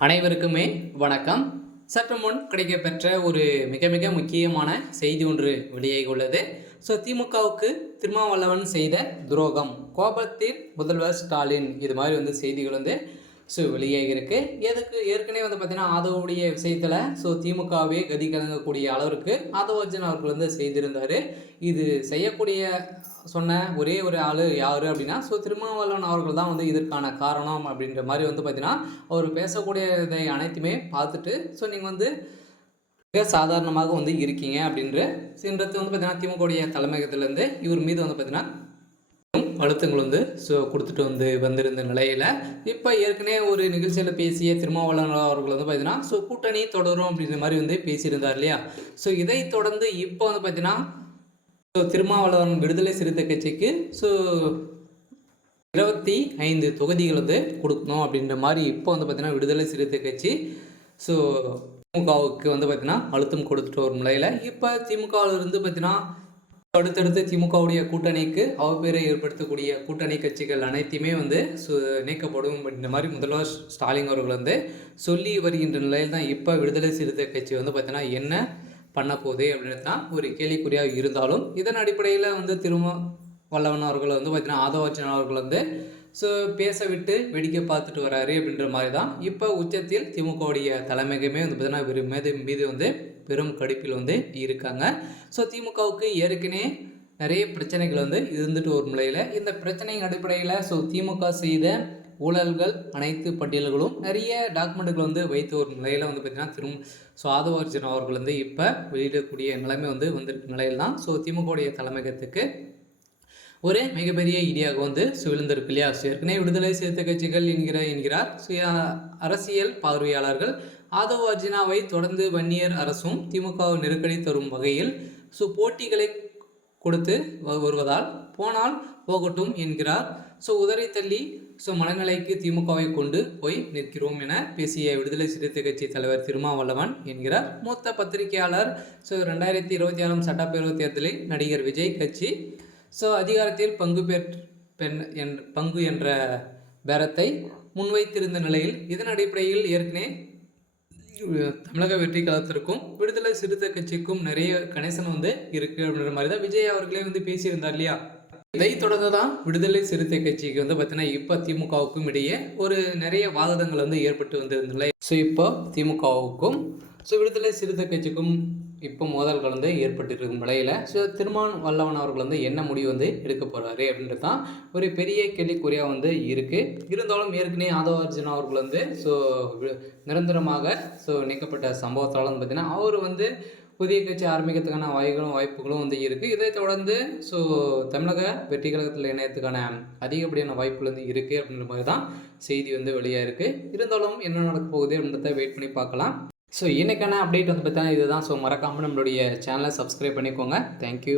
அனைவருக்குமே வணக்கம். சற்று முன் கிடைக்கப்பெற்ற ஒரு மிக மிக முக்கியமான செய்தி ஒன்று வெளியாகி உள்ளது. திமுகவுக்கு திருமாவளவன் செய்த துரோகம், கோபத்தில் முதல்வர் ஸ்டாலின், இது மாதிரி செய்திகள் வெளியாகியிருக்கு. ஏற்கனவே பார்த்தீங்கன்னா ஆதவுடைய விஷயத்தில் திமுகவே கதி கலங்கக்கூடிய அளவிற்கு ஆதவர்ஜன் அவர்கள் செய்திருந்தார். இது செய்யக்கூடிய சொன்ன ஒரே ஒரு ஆள் யார் அப்படின்னா திருமாவளவன் அவர்கள் தான் இதற்கான காரணம் அப்படின்ற மாதிரி பார்த்தீங்கன்னா அவர் பேசக்கூடிய இதை அனைத்துமே பார்த்துட்டு நீங்கள் மிக சாதாரணமாக இருக்கீங்க அப்படின்றது பார்த்தீங்கன்னா திமுகவுடைய தலைமையகத்திலேருந்து இவர் மீது பார்த்தீங்கன்னா அழுத்தங்கள் கொடுத்துட்டு வந்திருந்த நிலையில் இப்போ ஏற்கனவே ஒரு நிகழ்ச்சியில் பேசிய திருமாவளவன் அவர்கள் பார்த்தீங்கன்னா கூட்டணி தொடரும் அப்படின்ற மாதிரி பேசியிருந்தார் இல்லையா. இதை தொடர்ந்து இப்போ பார்த்தீங்கன்னா திருமாவளவன் விடுதலை சிறுத்தை கட்சிக்கு 25 தொகுதிகள் கொடுக்கணும் அப்படின்ற மாதிரி இப்போ பார்த்தீங்கன்னா விடுதலை சிறுத்தை கட்சி திமுகவுக்கு பார்த்தீங்கன்னா அழுத்தம் கொடுத்துட்டு வரும் நிலையில் இப்போ திமுகவிலிருந்து பார்த்தீங்கன்னா அடுத்தடுத்து திமுகவுடைய கூட்டணிக்கு அவப்பேரை ஏற்படுத்தக்கூடிய கூட்டணி கட்சிகள் அனைத்தையுமே நீக்கப்படும் அப்படின்ற மாதிரி முதல்வர் ஸ்டாலின் அவர்கள் சொல்லி வருகின்ற நிலையில் தான் இப்போ விடுதலை சிறுத்தை கட்சி பார்த்தீங்கன்னா என்ன பண்ண போகுது அப்படின்றது தான் ஒரு கேள்விக்குறியாக இருந்தாலும் இதன் அடிப்படையில் திருமாவளவன் அவர்கள் பார்த்தீங்கன்னா ஆதவர்ஜன் அவர்கள் பேச விட்டு வேடிக்கை பார்த்துட்டு வராரு அப்படின்ற மாதிரி தான் இப்போ உச்சத்தில் திமுகவுடைய தலைமையகமே பார்த்தீங்கன்னா இவர் மீது பெரும் கடுப்பில் இருக்காங்க. திமுகவுக்கு ஏற்கனவே நிறைய பிரச்சனைகள் இருந்துட்டு ஒரு நிலையில் இந்த பிரச்சனையின் அடிப்படையில் திமுக செய்த ஊழல்கள் அனைத்து பட்டியல்களும் நிறைய டாக்குமெண்ட்டுகள் வைத்து ஒரு நிலையில் பார்த்தீங்கன்னா ஆதவர்ஜன் அவர்கள் இப்போ வெளியிடக்கூடிய நிலைமை வந்திருக்க நிலையில் தான் திமுகவுடைய தலைமையகத்துக்கு ஒரு மிகப்பெரிய இடியாக விழுந்திருக்கு இல்லையா. ஏற்கனவே விடுதலை சிறுத்தை கட்சிகள் என்கிறார் அரசியல் பார்வையாளர்கள் ஆதவர்ஜனாவை தொடர்ந்து வன்னியர் அரசும் திமுகவை நெருக்கடி தரும் வகையில் போட்டிகளை கொடுத்து வருவதால் போனால் போகட்டும் என்கிறார். உதறி தள்ளி மனநிலைக்கு திமுகவை கொண்டு போய் நிற்கிறோம் என பேசிய விடுதலை சிறுத்தை கட்சி தலைவர் திருமாவளவன் என்கிறார். மூத்த பத்திரிகையாளர் 2026 சட்டப்பேரவைத் தேர்தலில் நடிகர் விஜய் கட்சி அதிகாரத்தில் பங்கு என்ற பேரத்தை முன்வைத்திருந்த நிலையில் இதன் அடிப்படையில் ஏற்கனவே தமிழக வெற்றி கழகத்திற்கும் விடுதலை சிறுத்தை கட்சிக்கும் நிறைய கனெக்ஷன் இருக்கு அப்படின்ற மாதிரி தான் விஜய் அவர்களே பேசியிருந்தார் இல்லையா. இதை தொடர்ந்து தான் விடுதலை சிறுத்தை கட்சிக்கு பார்த்தீங்கன்னா இப்போ திமுகவுக்கும் இடையே ஒரு நிறைய வாதங்கள் ஏற்பட்டு வந்திருந்த நிலை. இப்போ திமுகவுக்கும் விடுதலை சிறுத்தை கட்சிக்கும் இப்போ மோதல்கள் ஏற்பட்டு நிலையில் திருமாவளவன் அவர்கள் என்ன முடிவு எடுக்க போகிறாரு அப்படின்றது தான் ஒரு பெரிய கேள்விக்குறியாக இருக்குது. இருந்தாலும் ஏற்கனவே ஆதவர்ஜன் அவர்கள் நிரந்தரமாக நீக்கப்பட்ட சம்பவத்தால் பார்த்தீங்கன்னா அவர் புதிய கட்சி ஆரம்பிக்கிறதுக்கான வாய்ப்புகளும் இருக்குது. இதை தொடர்ந்து தமிழக வெற்றி கழகத்தில் இணையத்துக்கான அதிகப்படியான வாய்ப்புகள் இருக்குது அப்படின்ற மாதிரி தான் செய்தி வெளியாக இருக்குது. இருந்தாலும் என்ன நடக்க போகுது அப்படின்றத வெயிட் பண்ணி பார்க்கலாம். இன்றைக்கான அப்டேட் பார்த்தீங்கன்னா இதுதான். மறக்காமல் நம்மளுடைய சேனலை சப்ஸ்கிரைப் பண்ணிக்கோங்க. தேங்க்யூ.